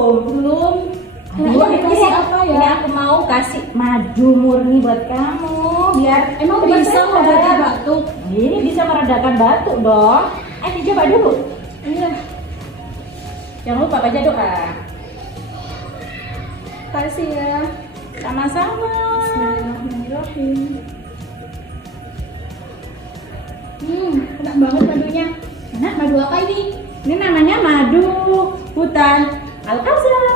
belum? Belum. Aduh, Ini dikasih apa ya? Ini aku mau kasih madu murni buat kamu. Biar Emang lebih bisa segar. mengobati batuk? Ini bisa meredakan batuk dong. Ayo dicoba dulu. Iya. Jangan lupa baca doa. Kasih ya. Sama-sama. Bismillahirrahmanirrahim. Enak banget madunya. Enak. Madu apa ini? Ini namanya madu hutan Alkausar.